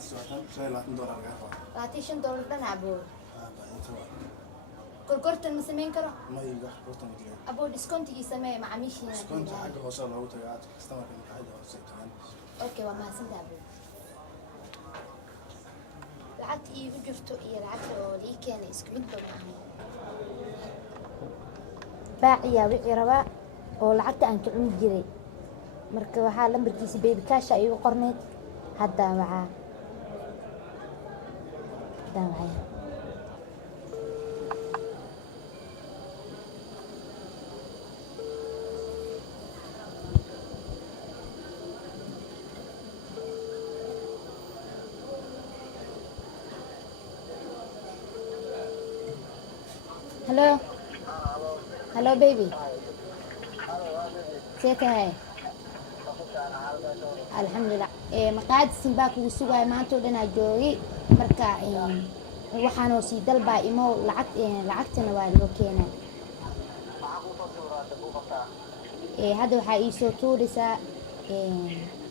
$25 دنا أبو كركرت المسمين كرا ما يبقى كركرت مثلي أبو ديسكونت يسمى مع ميشي كنت حاجة وصل له تيات استمر من حاجة وصلتين أوكي وما سند أبو لعبت إيه وجرتو إيه لعبت لي كان إسكمنت معهم باعية وعرباء ولعبت أنك عند جري مركب حال لمبركيسي بيبي كاش أيوة قرنت هدا معاه هدا معايا هلو هلو بيبي سيتي هاي الحمد لله مقاعد سنباك وسوغاي maanta oo dhan aa joogay marka waxaan oo sii dalbaa imo lacagtana waa loo keenaa hadda waxaa ii soo tuuraysaa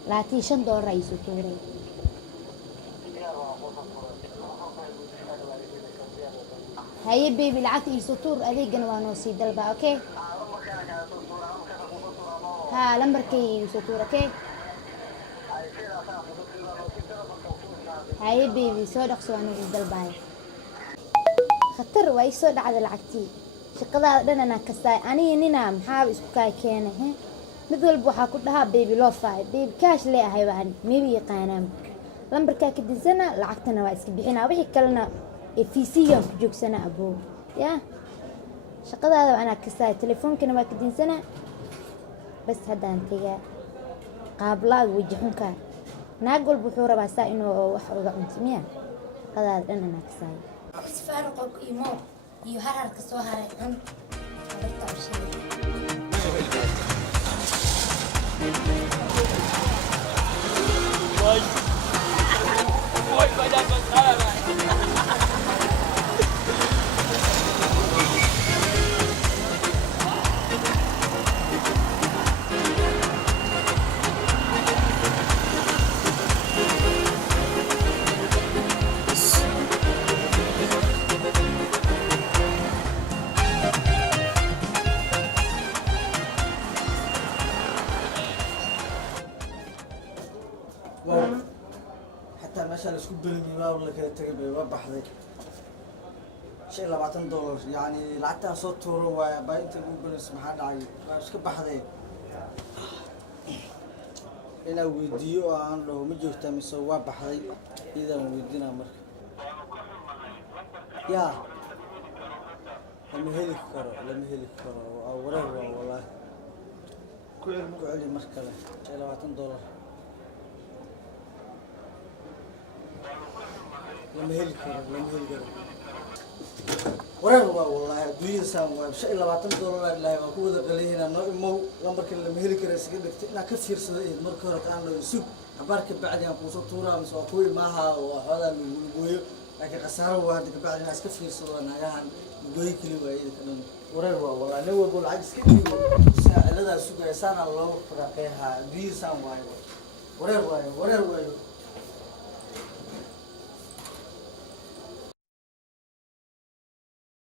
$25 ii soo tuuray haye baby lacagta ii soo tuur adeegana waa noo sii dalbaa okay ha lambarkay ii soo tuur okay هاي بيبي صدق سوانو الدلباي خطر واي سو دعد لعقتي شقدا دنا كساي اني نينا maxaa isku kay keenay mid walba waxa ku dhaha baby loo faay baby cash leeyahay baan maybe yaqaanaan lambarka ka dinsana lacagtana waa iska bixinaa wixii kalena fiisiyan ku joogsana abo ya shaqadaada ana kasay telefoonkana waa ka dinsana bas hadaan tagaa qaablaag wajixunka naag walba wuxuu rabaa saa inuu wax uga cuntimiya qadaad dhan ana kasay isfaarqo imo iyo hararka soo haray cun حتى ماشي الاسكوب بالميوه ولا كده تجيب بحذك شيء $20 يعني لعبتها صوت تورو وباينت بس ما حد عايز اسكوب بحذك انا ويديو عن لو ما جوجتا مسوا بحذك اذا ودينا مر يا لما هلك كرو او وراه والله كل مركله شيء $20 لما هيل كرو وراه والله دوي سام شيء $20 لا ku wada qaleeyna no imo lambarka lama heli karo isaga dhigtay ina ka fiirsaday marka hore aan la sug abarka bacdi aan ku soo tuuraa mise waa ku maaha oo xoolaha lagu gooyo laakiin qasaaro waa hadda bacdi aan iska fiirsado naagahan gooy kali waayay kan وراه والله nin walba lacag iska dhigo saacadaas sugaysan loo faraaqeeha دوي سام waayo وراه